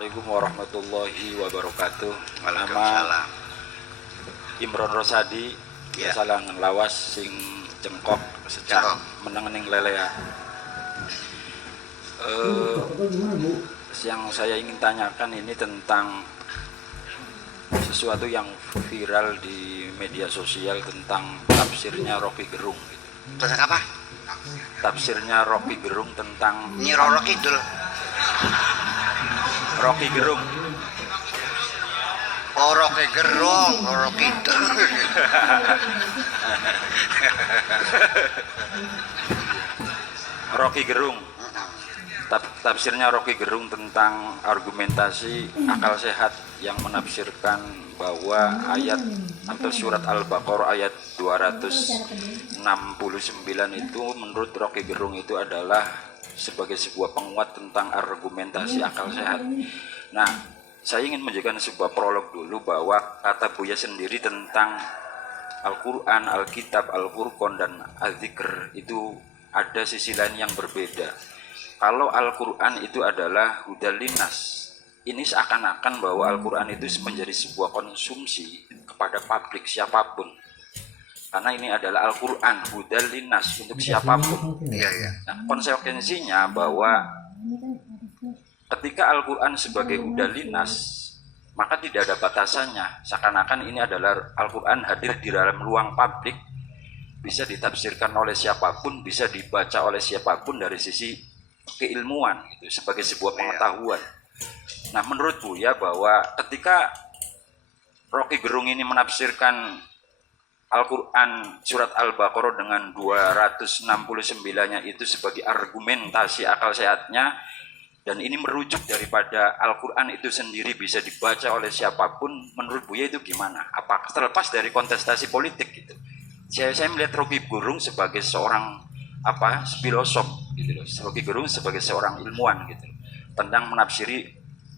Assalamualaikum warahmatullahi wabarakatuh. Nama Waalaikumsalam. Imron Rosadi, Ya. salah ngelawas sing cengkok secang menengening lelea. Yang saya ingin tanyakan ini tentang sesuatu yang viral di media sosial tentang tafsirnya Rocky Gerung. Tentang apa? Tafsirnya Rocky Gerung tentang Nyi Roro Kidul. Rocky Gerung. Oh, Rocky Gerung, Roro Kidul. Rocky Gerung. Tafsirnya Rocky Gerung tentang argumentasi akal sehat yang menafsirkan bahwa ayat atau surat Al-Baqarah ayat 269 itu menurut Rocky Gerung itu adalah sebagai sebuah penguat tentang argumentasi akal sehat. Nah, saya ingin menjadikan sebuah prolog dulu bahwa kata Buya sendiri tentang Al-Quran, Alkitab, Al-Furqan, dan Al-Dzikr itu ada sisi lain yang berbeda. Kalau Al-Quran itu adalah hudal linnas, ini seakan-akan bahwa Al-Quran itu menjadi sebuah konsumsi kepada publik siapapun. Karena ini adalah Al-Quran hudal linnas untuk siapapun. Iya, iya. Nah, konsekuensinya bahwa ketika Al-Quran sebagai hudal linnas, maka tidak ada batasannya. Seakan-akan ini adalah Al-Quran hadir di dalam ruang publik, bisa ditafsirkan oleh siapapun, bisa dibaca oleh siapapun dari sisi keilmuan gitu, sebagai sebuah pengetahuan. Nah, menurut Buya bahwa ketika Rocky Gerung ini menafsirkan Al-Quran surat Al-Baqarah dengan 269-nya itu sebagai argumentasi akal sehatnya, dan ini merujuk daripada Al-Quran itu sendiri bisa dibaca oleh siapapun, menurut Buya itu gimana? Apakah terlepas dari kontestasi politik gitu? Saya melihat Rocky Gerung sebagai seorang filosof gitu loh. Rocky Gerung sebagai seorang ilmuwan gitu tentang menafsiri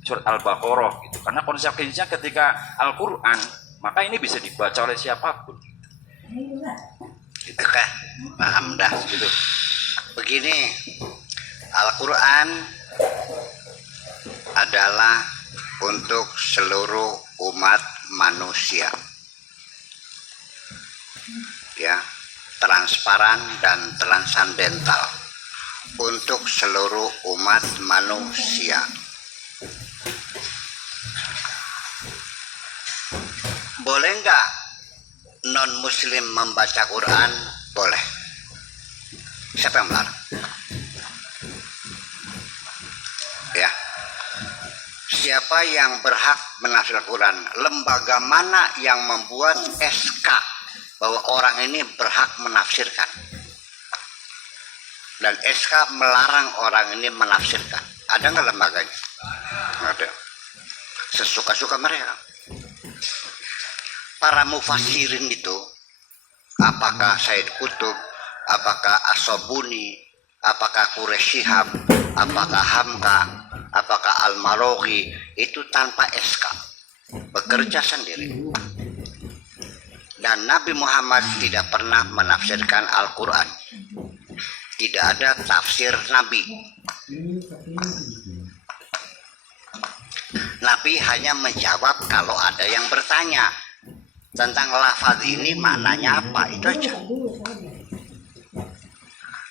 surat Al-Baqarah gitu. Karena konsekuensinya ketika Al-Quran, maka ini bisa dibaca oleh siapapun. Gitu kan? Paham dah. Gitu. Begini, Al-Quran adalah untuk seluruh umat manusia. Ya, transparan dan transandental untuk seluruh umat manusia. Boleh nggak non-muslim membaca Quran? Boleh. Siapa yang melarang? Ya. Siapa yang berhak menafsirkan Quran? Lembaga mana yang membuat SK bahwa orang ini berhak menafsirkan? Dan SK melarang orang ini menafsirkan. Ada nggak lembaganya? Ada. Sesuka-suka mereka. Para mufassirin itu, apakah Said Qutb, apakah As-Sabuni, apakah Quraish Shihab, apakah Hamka, apakah Al-Maroghi, itu tanpa SK, bekerja sendiri. Dan Nabi Muhammad tidak pernah menafsirkan Al-Quran. Tidak ada tafsir Nabi. Nabi hanya menjawab kalau ada yang bertanya tentang lafaz ini maknanya apa, itu aja.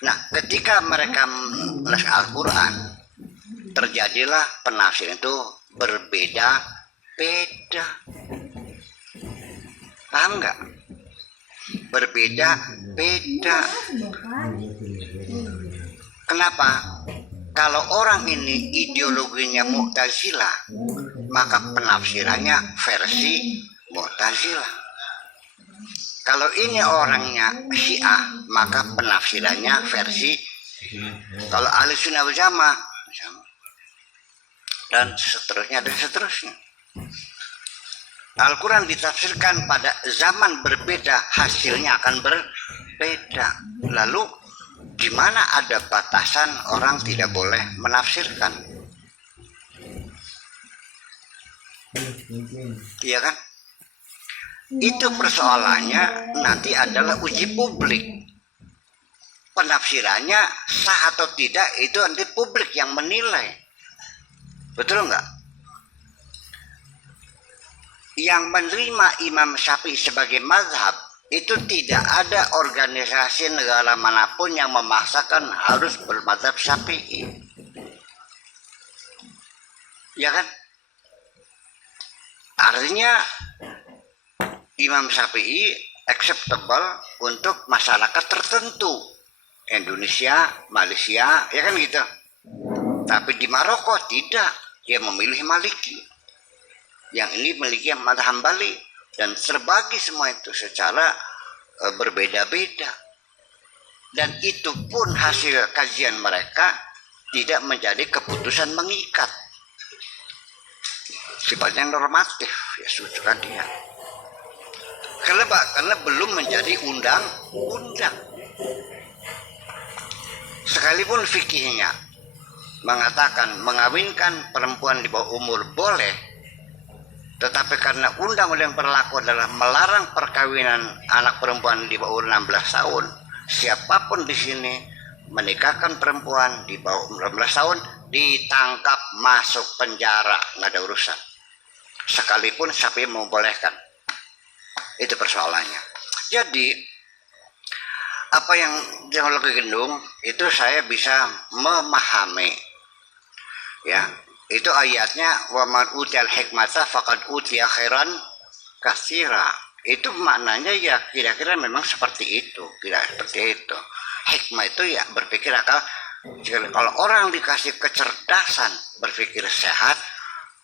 Nah, ketika mereka menulis Al-Quran, terjadilah penafsiran itu berbeda-beda. Paham nggak? Berbeda-beda. Kenapa? Kalau orang ini ideologinya Mu'tazilah, maka penafsirannya versi Mu'tazilah. Kalau ini orangnya Syiah, maka penafsirannya versi. Kalau Ahli Sunnah wal Jamaah, dan seterusnya dan seterusnya. Al-Quran ditafsirkan pada zaman berbeda, hasilnya akan berbeda. Lalu di mana ada batasan orang tidak boleh menafsirkan? Iya kan? Itu persoalannya nanti adalah uji publik. Penafsirannya sah atau tidak itu nanti publik yang menilai. Betul nggak? yang menerima Imam Syafi'i sebagai mazhab itu tidak ada organisasi negara manapun yang memaksakan harus bermazhab Syafi'i. Ya kan? Artinya Imam Syafi'i acceptable untuk masyarakat tertentu. Indonesia, Malaysia, ya kan gitu. Tapi di Maroko tidak, dia memilih Maliki. Yang ini memiliki mazhab Hambali, dan terbagi semua itu secara berbeda-beda. Dan itu pun hasil kajian mereka tidak menjadi keputusan mengikat. Sifatnya normatif, ya sudah dia. Karena belum menjadi undang-undang. Sekalipun fikihnya mengatakan mengawinkan perempuan di bawah umur boleh, tetapi karena undang-undang berlaku adalah melarang perkawinan anak perempuan di bawah 16 tahun, siapapun di sini menikahkan perempuan di bawah 16 tahun ditangkap, masuk penjara, nggak ada urusan. Sekalipun Syafi'i membolehkan. Itu persoalannya. Jadi apa yang teologi gendung itu saya bisa memahami. Ya, itu ayatnya wa man utiyal hikmata faqad utiya khairan katsira. Itu maknanya ya kira-kira memang seperti itu, tidak seperti itu. Hikmah itu ya berpikir akal. Kalau orang dikasih kecerdasan berpikir sehat,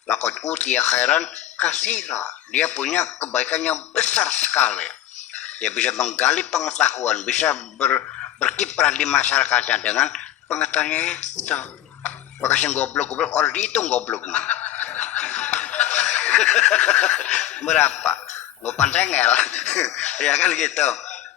laqad utiya khairan katsira. Dia punya kebaikan yang besar sekali. Dia bisa menggali pengetahuan, bisa berkiprah di masyarakatnya dengan pengetahuannya itu. Makasih goblok-goblok, orang dihitung gobloknya. Berapa? Gue pantengel. Ya kan gitu.